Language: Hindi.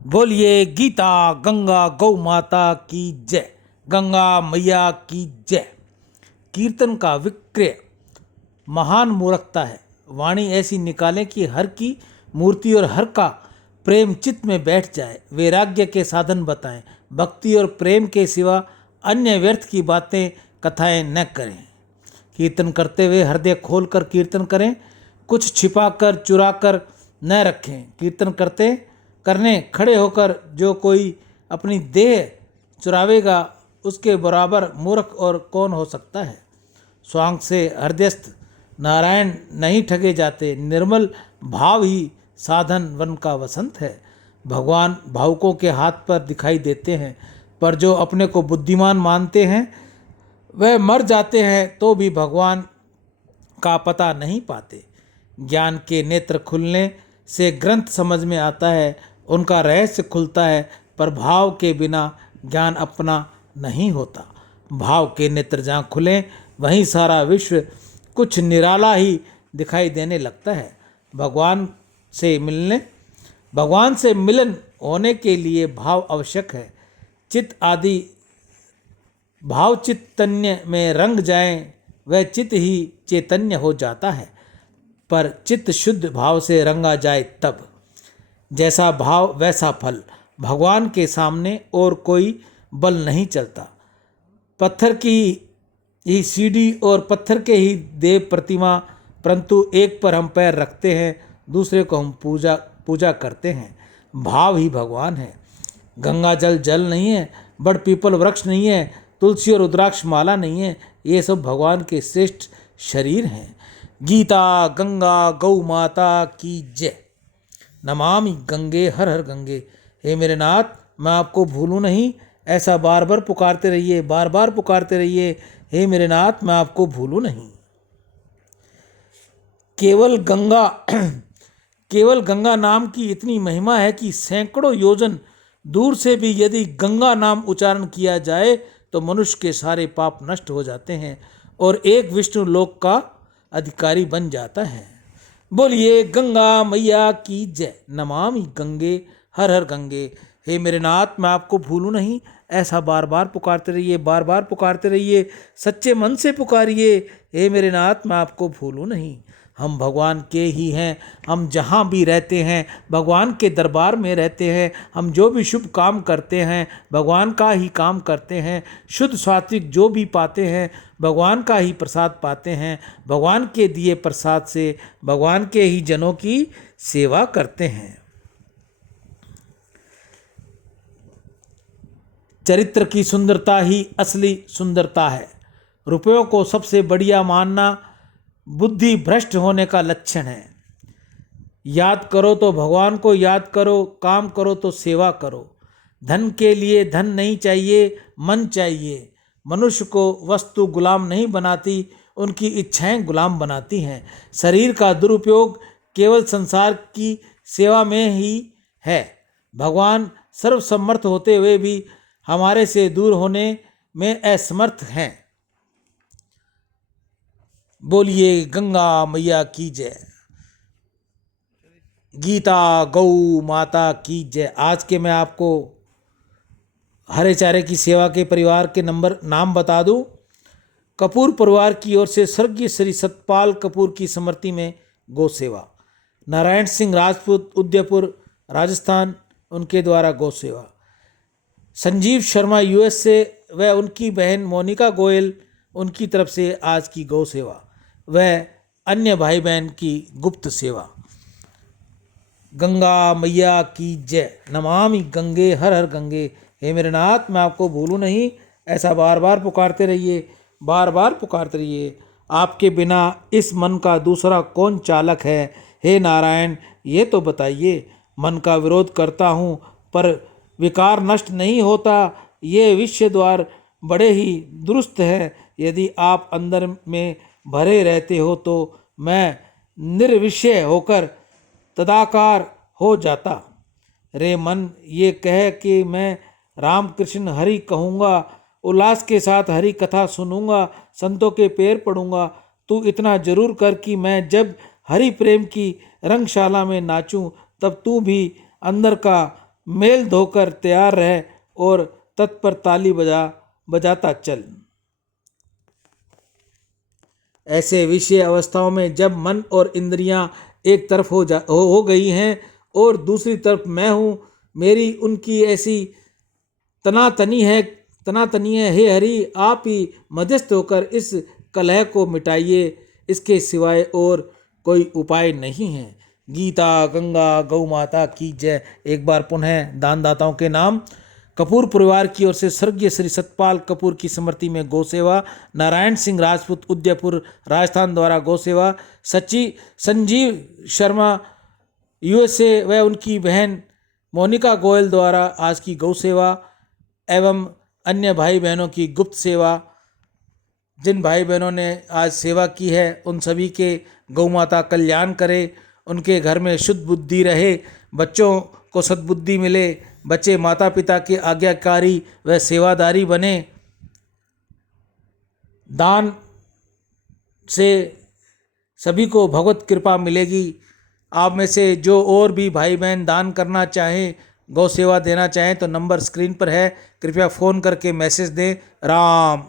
बोलिए गीता गंगा गौ माता की जय, गंगा मैया की जय। कीर्तन का विक्रय महान मूर्खता है। वाणी ऐसी निकालें कि हर की मूर्ति और हर का प्रेम चित्त में बैठ जाए। वैराग्य के साधन बताएं, भक्ति और प्रेम के सिवा अन्य व्यर्थ की बातें कथाएं न करें। कीर्तन करते हुए हृदय खोल कर कीर्तन करें, कुछ छिपा कर चुरा कर न रखें। कीर्तन करने खड़े होकर जो कोई अपनी देह चुरावेगा उसके बराबर मूर्ख और कौन हो सकता है। स्वांग से हृदयस्थ नारायण नहीं ठगे जाते, निर्मल भाव ही साधन वन का वसंत है। भगवान भावुकों के हाथ पर दिखाई देते हैं, पर जो अपने को बुद्धिमान मानते हैं वह मर जाते हैं तो भी भगवान का पता नहीं पाते। ज्ञान के नेत्र खुलने से ग्रंथ समझ में आता है, उनका रहस्य खुलता है, पर भाव के बिना ज्ञान अपना नहीं होता। भाव के नेत्र जहाँ खुलें वहीं सारा विश्व कुछ निराला ही दिखाई देने लगता है। भगवान से मिलन होने के लिए भाव आवश्यक है। चित्त आदि भाव चित्तन्य में रंग जाए वह चित्त ही चैतन्य हो जाता है, पर चित्त शुद्ध भाव से रंगा जाए तब। जैसा भाव वैसा फल। भगवान के सामने और कोई बल नहीं चलता। पत्थर की ही सीढ़ी और पत्थर के ही देव प्रतिमा, परंतु एक पर हम पैर रखते हैं, दूसरे को हम पूजा करते हैं। भाव ही भगवान है। गंगा जल नहीं है, बड़ पीपल वृक्ष नहीं है, तुलसी और रुद्राक्ष माला नहीं है, ये सब भगवान के श्रेष्ठ शरीर हैं। गीता गंगा गौ माता की जय। नमामि गंगे हर हर गंगे। हे मेरे नाथ, मैं आपको भूलूं नहीं, ऐसा बार बार पुकारते रहिए, बार बार पुकारते रहिए। हे मेरे नाथ, मैं आपको भूलूं नहीं। केवल गंगा नाम की इतनी महिमा है कि सैकड़ों योजन दूर से भी यदि गंगा नाम उच्चारण किया जाए तो मनुष्य के सारे पाप नष्ट हो जाते हैं और एक विष्णु लोक का अधिकारी बन जाता है। बोलिए गंगा मैया की जय। नमामि गंगे हर हर गंगे। हे मेरे नाथ, मैं आपको भूलूं नहीं, ऐसा बार बार पुकारते रहिए, बार बार पुकारते रहिए, सच्चे मन से पुकारिए। हे मेरे नाथ, मैं आपको भूलूं नहीं। हम भगवान के ही हैं। हम जहाँ भी रहते हैं भगवान के दरबार में रहते हैं। हम जो भी शुभ काम करते हैं भगवान का ही काम करते हैं। शुद्ध सात्विक जो भी पाते हैं भगवान का ही प्रसाद पाते हैं। भगवान के दिए प्रसाद से भगवान के ही जनों की सेवा करते हैं। चरित्र की सुंदरता ही असली सुंदरता है। रुपयों को सबसे बढ़िया मानना बुद्धि भ्रष्ट होने का लक्षण है। याद करो तो भगवान को याद करो, काम करो तो सेवा करो। धन के लिए धन नहीं चाहिए, मन चाहिए। मनुष्य को वस्तु गुलाम नहीं बनाती, उनकी इच्छाएं गुलाम बनाती हैं। शरीर का दुरुपयोग केवल संसार की सेवा में ही है। भगवान सर्वसमर्थ होते हुए भी हमारे से दूर होने में असमर्थ हैं। बोलिए गंगा मैया की जय। गीता गौ माता की जय। आज के मैं आपको हरे चारे की सेवा के परिवार के नाम बता दूं। कपूर परिवार की ओर से स्वर्गीय श्री सतपाल कपूर की स्मृति में गौ सेवा। नारायण सिंह राजपूत उदयपुर राजस्थान, उनके द्वारा गौ सेवा। संजीव शर्मा यूएस से व उनकी बहन मोनिका गोयल, उनकी तरफ से आज की गौ सेवा वह अन्य भाई बहन की गुप्त सेवा। गंगा मैया की जय। नमामि गंगे हर हर गंगे। हे मेरे नाथ, मैं आपको भूलूं नहीं, ऐसा बार बार पुकारते रहिए, बार बार पुकारते रहिए। आपके बिना इस मन का दूसरा कौन चालक है। हे नारायण, ये तो बताइए। मन का विरोध करता हूँ पर विकार नष्ट नहीं होता। ये विषय द्वार बड़े ही दुरुस्त है। यदि आप अंदर में भरे रहते हो तो मैं निर्विषय होकर तदाकार हो जाता। रे मन, ये कह कि मैं राम कृष्ण हरि कहूँगा, उल्लास के साथ हरि कथा सुनूंगा, संतों के पैर पड़ूंगा। तू इतना जरूर कर कि मैं जब हरि प्रेम की रंगशाला में नाचूं तब तू भी अंदर का मेल धोकर तैयार रह और तत्पर ताली बजाता चल। ऐसे विषय अवस्थाओं में जब मन और इंद्रियां एक तरफ हो गई हैं और दूसरी तरफ मैं हूँ, मेरी उनकी ऐसी तनातनी है, हे हरि आप ही मध्यस्थ होकर इस कलह को मिटाइए, इसके सिवाय और कोई उपाय नहीं है। गीता गंगा गौ माता की जय। एक बार पुनः दानदाताओं के नाम। कपूर परिवार की ओर से स्वर्गीय श्री सतपाल कपूर की स्मृति में गौ सेवा, नारायण सिंह राजपूत उदयपुर राजस्थान द्वारा गौ सेवा, संजीव शर्मा यूएसए व उनकी बहन मोनिका गोयल द्वारा आज की गौ सेवा एवं अन्य भाई बहनों की गुप्त सेवा। जिन भाई बहनों ने आज सेवा की है उन सभी के गौ माता कल्याण करे, उनके घर में शुद्ध बुद्धि रहे, बच्चों को सद्बुद्धि मिले, बच्चे माता पिता के आज्ञाकारी व सेवादारी बने। दान से सभी को भगवत कृपा मिलेगी। आप में से जो और भी भाई बहन दान करना चाहें, गौ सेवा देना चाहें तो नंबर स्क्रीन पर है, कृपया फ़ोन करके मैसेज दें। राम।